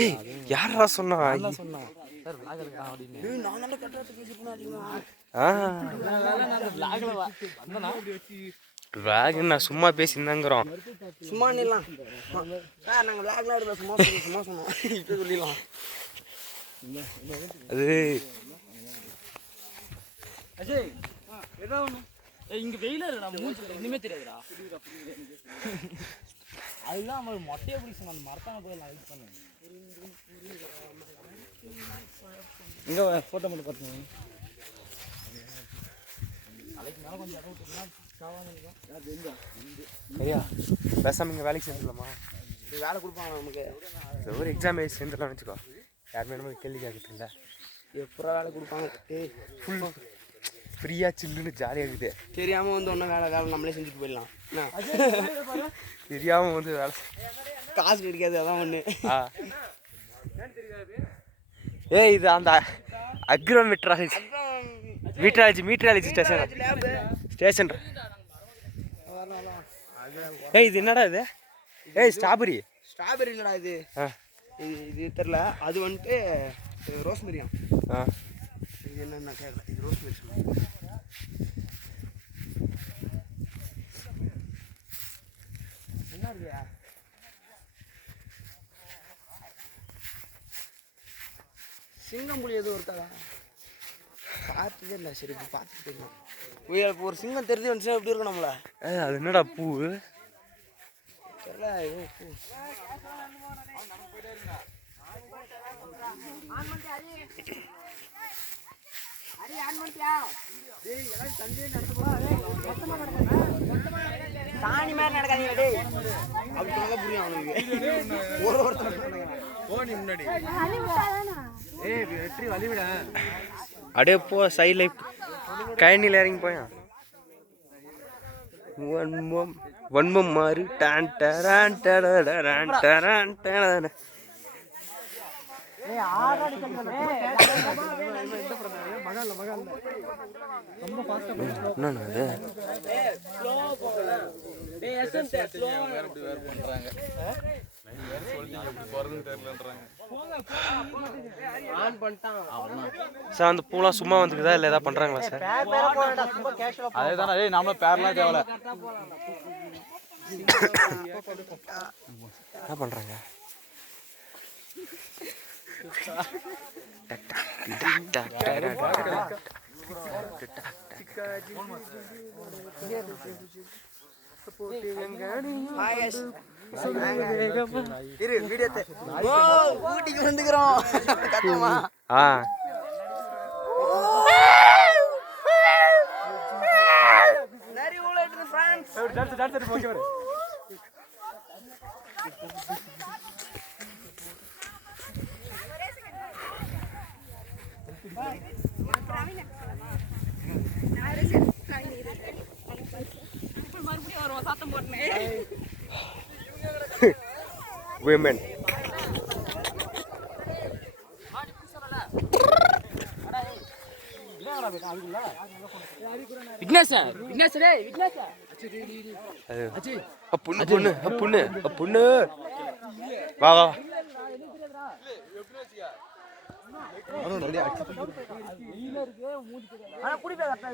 ஏய் யாரா சொன்னா சொன்னா சார் vlog எடுக்கலாம் அப்படின்னு நான் நல்ல கட்டறதுக்கு பேசிட்டேனா vlog நான் சும்மா பேசினங்கறோம் சும்மா நில்லாம் சார் நாங்க vlogலாம் எடுக்க சும்மா சொன்னோம் இப்ப சொல்லிடலாம் அது அஜய் ஏதா ஒண்ணு இங்க வெயிலா இல்லடா மூஞ்சி ஒண்ணுமே தெரியாதுடா அதெல்லாம் நம்ம மொட்டையை பிடிச்சி அந்த மரத்தான போய் லைட் பண்ணு இங்க போட்டோ மட்டும் பாத்துங்க நாளைக்கு மேல கொஞ்சம் இடம் விட்டுனா சாவாம இருக்கும் அது எங்க சரியா பேசாம இங்க வேலைக்கு சேர்ந்துடலாமா வேலை கொடுப்பாங்க நமக்கு ஒரு எக்ஸாம் எழுதி சேர்ந்துடலாம்னு வச்சுக்கோ யாருமே நம்ம கேள்வி கேட்கறது இல்லை எப்போ வேலை கொடுப்பாங்க ஏய் ஃபுல் ஃப்ரீயாக சில்லுன்னு ஜாலியாக இருக்குது தெரியாமல் வந்து ஒன்றும் வேலை நம்மளே செஞ்சுட்டு போயிடலாம் என்ன தெரியாமல் வந்து வேலை காசு கிடைக்காது அதான் ஒன்று ஏய் இது அந்த அக்ரம் மீட்ராலஜி ஸ்டேஷன் ஏய் இது என்னடா இது ஏய் ஸ்ட்ராபெரி இல்லைடா இது இது தெரில அது வந்துட்டு ரோஸ்மெரியா இது என்னென்ன கேட்கல இது ரோஸ்மெரி என்ன இருக்கியா சிங்கம் புலி எதுவும் இருக்காதா பார்த்ததே இல்லை சரி இப்போ பார்த்துட்டு போயிடலாம் இப்போ ஒரு சிங்கம் தெரிஞ்சு வந்துச்சுன்னா எப்படி இருக்கும் நம்மள அது என்னடா பூ தெரியல ஏதோ பூ சாணி மாதிரி நடக்காதீங்க டேய் அப்படி சொன்னா புரியும் அவனுக்கு ஒரு முன்னாடி ஏய் வெற்றி வலிவிட அப்படியே போ சைடில் கழனியில் இறங்கி போயான் வன்மம் மாறு டான் டரான் டரான் டரான் டரான் சார் அந்த பூலாம் சும்மா வந்துக்குதா இல்லை ஏதாவது பண்றாங்களா சார் அதேதானே ஏய் நம்மள பேர்லாம் தேவல என்ன பண்றாங்க ஊட்டிக்கு வந்துக்கிறோம் women விக்னேஷ் டேய் விக்னேஷ் பொண்ணு வா வா ஆனா குடி போய் கரெக்டா